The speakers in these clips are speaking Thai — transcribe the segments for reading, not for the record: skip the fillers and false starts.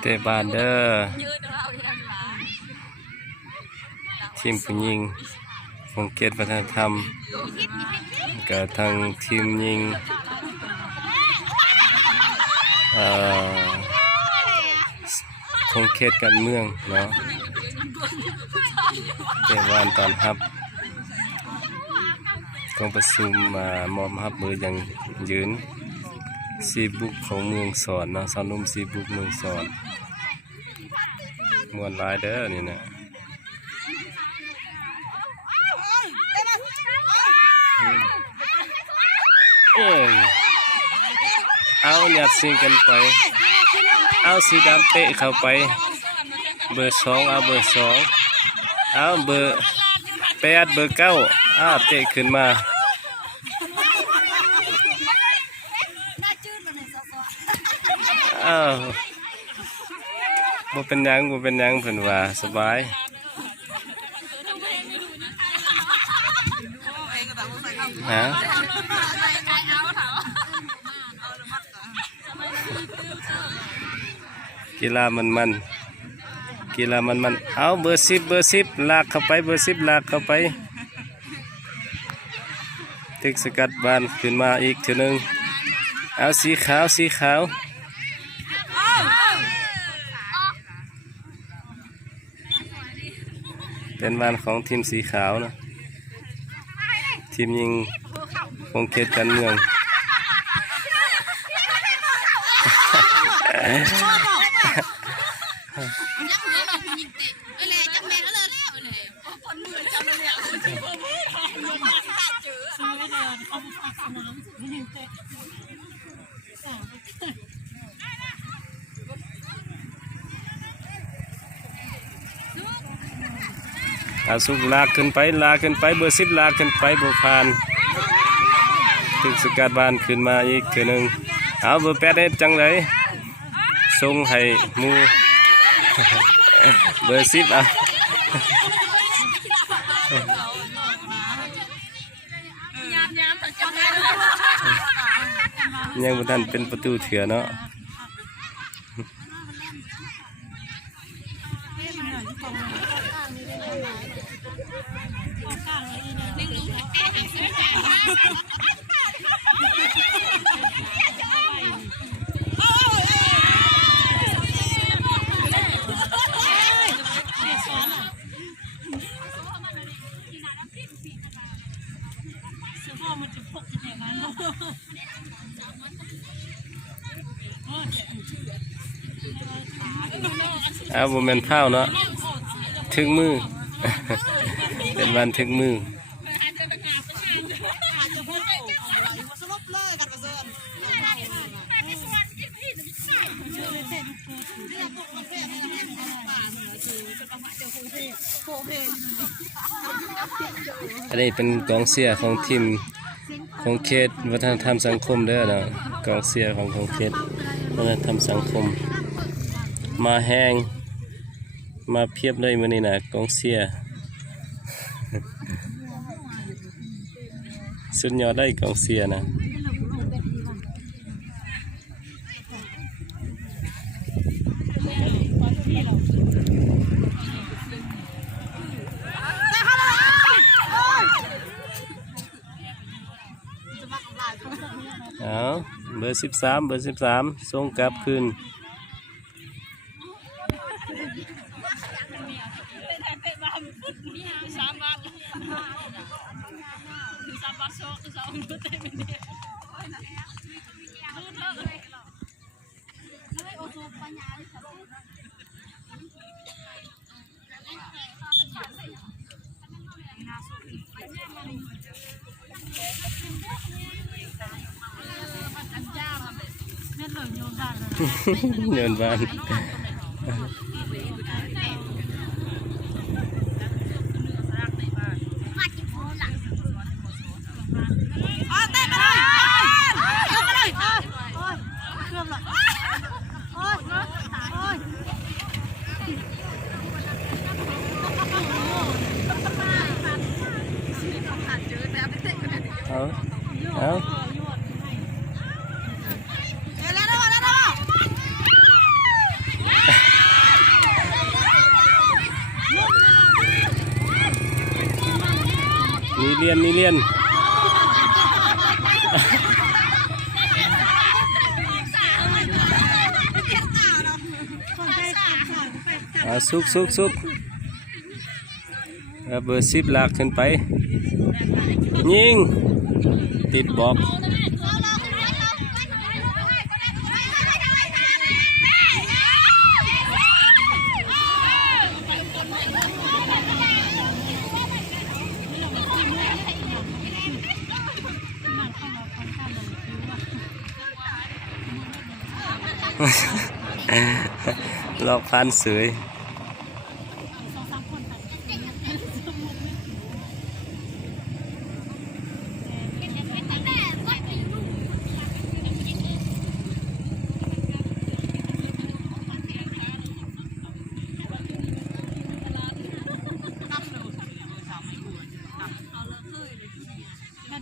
เตะบานเด้อทีมผู้หญิงของเขตวัฒนธรรมกับทางทีมยิงของเขตการเมืองเนาะเตะบานตอนรับกองประชุมมามอบรับมืออย่างยืนซีบุกของเมืองสอนเนาะสาวนุ่มซีบุกเมืองสอนมวนหลายเด้อนี่นะเอาหยัดซิงกันไปเอาสีดำเตะเข้าไปเบอร์สองเอาเบอร์สองเอาเบอร์8เบอร์9เตะขึ้นมาบ่เป็นหยังเพิ่นว่าสบายฮะกีฬามันเอาเบอร์10ลากเข้าไปเบอร์10ลากเข้าไปตึกสกัดบานขึ้นมาอีกทีนึงเอาสีขาวเป็นบานของทีมสีขาวนะทีมยิงของเขตการเมืองสุกลากขึ้นไปเบอร์10ลากขึ้นไปบุพานถึงสกัดบานขึ้นมาอีกทีนึงเอาเบอร์8ได้จังเลยส่งให้มูเบอร์10ยังบ่ทันเป็นประตูเถื่อเนาะบ่แม่นเผาเนาะถึงมือ เป็นวันถึงมืออันนี้เป็นกองเชียร์ของทีมของเขตวัฒนธรรมสังคมเด้อเนาะกองเชียร์ของเขตวัฒนธรรมสังคมมาแห้งมาเพียบเลยมื้อนี้นะกองเชียร์สุดยอดได้กองเชียร์นะเอาเบอร์13ส่งกลับคืนเงินบ้านเอา เรียนสุกเบอร์10ลากขึ้นไปยิงติดบอกลอกพันเสย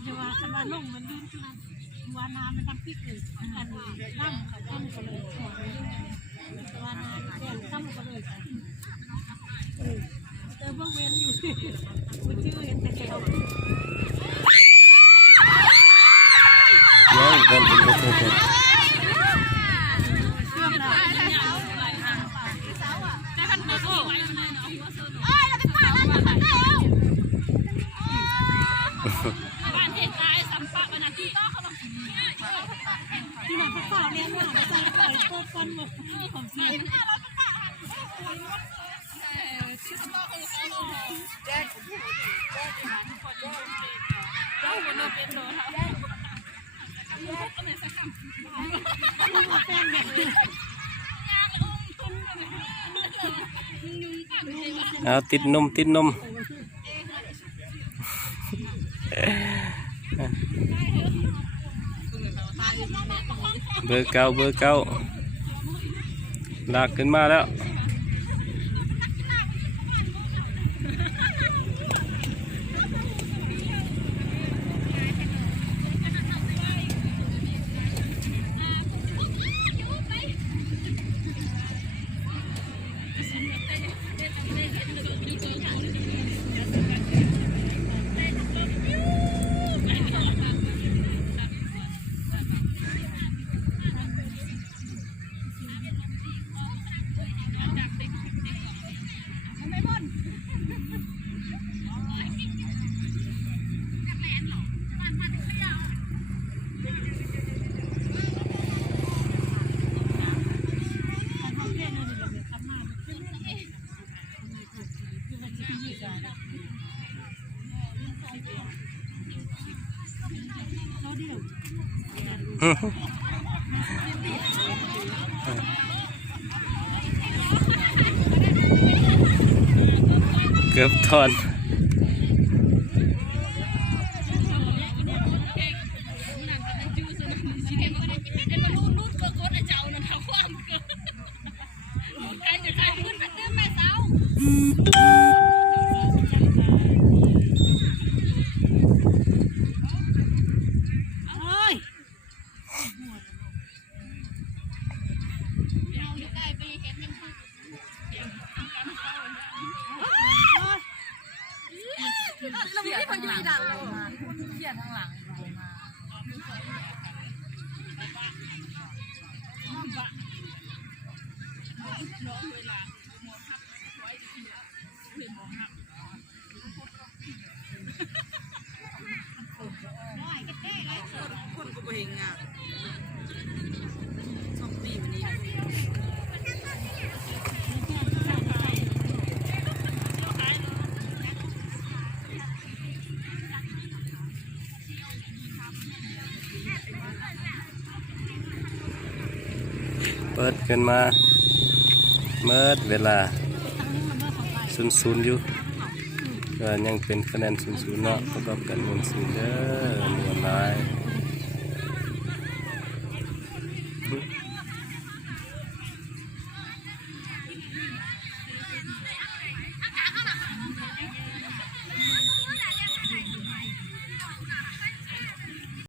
จะว่าคันว่าลงมันดิ้นว่าน้ำมันทำพิษเลยอันน้ำก็เลยหัวว่าน้ำแดงซ้ำก็เลยเจอเบื้องเว้นอยู่คุณชื่อเห็นแต่แก้วน้องกันเป็นคนเชื่อมบ้านเทศายสัมปะวันอาทิตย์ที่มันก็ฝากเลี้ยงหมาใจปล่อยโคตรคนหมดของเสียงเอาติดนมเบอร์เก้าลากขึ้นมาแล้วเกือบทอนเราไม่ได้พออยู่ดังเขียนข้างหลังคนก็บ่เห็นงาน2 ปีวันนี้เปิดขึ้นมาเมื่อเวลา00อยู่ก็ยังเป็นคะแนน00เนาะประกอบกัน0-0เด้อหน่วยหลาย